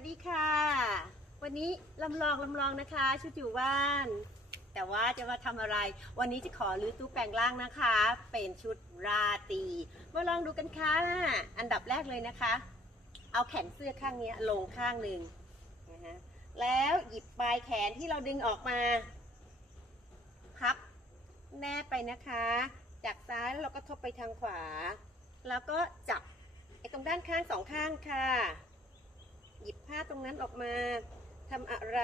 วัสดีค่ะ วันนี้ลำลองลำลองนะคะ ชุดอยู่บ้าน แต่ว่าจะมาทำอะไร วันนี้จะขอรื้อตู้แปลงร่างนะคะ เป็นชุดราตรีมาลองดูกันค่ะ อันดับแรกเลยนะคะ เอาแขนเสื้อข้างนี้ลงข้างหนึ่งนะฮะแล้วหยิบปลายแขนที่เราดึงออกมา พับแนบไปนะคะ จากซ้ายแล้วเราก็ทบไปทางขวา แล้วก็จับไอ้ตรงด้านข้างสองข้างค่ะ หยิบผ้าตรงนั้นออกมาทำอะไร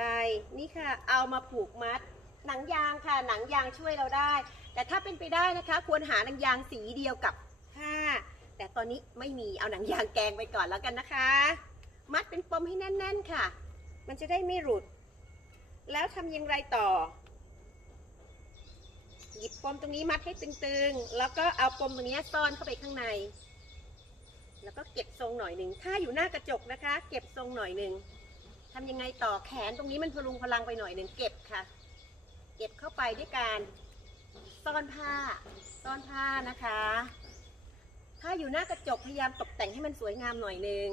นี่ค่ะ เอามาผูกมัด หนังยางค่ะ หนังยางช่วยเราได้ แต่ถ้าเป็นไปได้นะคะ ควรหาหนังยางสีเดียวกับผ้า แต่ตอนนี้ไม่มี เอาหนังยางแกงไปก่อนแล้วกันนะคะ มัดเป็นปมให้แน่น ๆค่ะ มันจะได้ไม่หลุด แล้วทำอย่างไรต่อ หยิบปมตรงนี้มัดให้ตึงๆ แล้วก็เอาปมตรงนี้ซ่อนเข้าไปข้างใน แล้วก็เก็บทรงหน่อยหนึ่ง ถ้าอยู่หน้ากระจกนะคะ เก็บทรงหน่อยหนึ่งทำยังไงต่อแขนตรงนี้มันพลุงพลังไปหน่อยหนึ่งเก็บค่ะ เก็บเข้าไปด้วยการซ่อนผ้า ซ่อนผ้านะคะ ถ้าอยู่หน้ากระจกพยายามตกแต่งให้มันสวยงามหน่อยหนึ่ง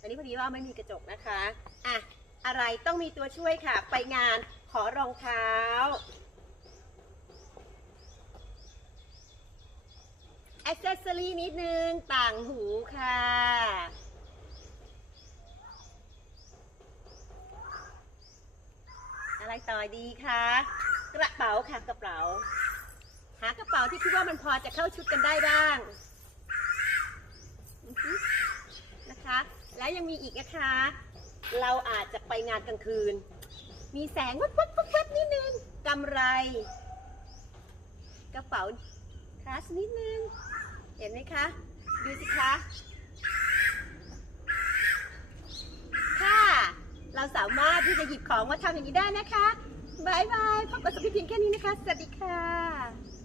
อันนี้พอดีว่าไม่มีกระจกนะคะ อะ อะไรต้องมีตัวช่วยค่ะ ไปงานขอรองเท้า อ c เซสซอรี่นิดนึง ต่างหูค่ะ อะไรต่อดีคะกระเป๋าค่ะกระเป๋า หากระเป๋าที่คิดว่ามันพอจะเข้าชุดกันได้บ้างนะคะ แล้วยังมีอีกนะคะ เราอาจจะไปงานกลางคืน มีแสงวับวับวับวับนิดนึงกำไร กระเป๋า คลาสนิดนึง เห็นไหมคะ ดูสิคะ ค่ะ เราสามารถที่จะหยิบของมาทำอย่างนี้ได้นะคะบายบายพบกับสพิเพียงแค่นี้นะคะ สวัสดีค่ะ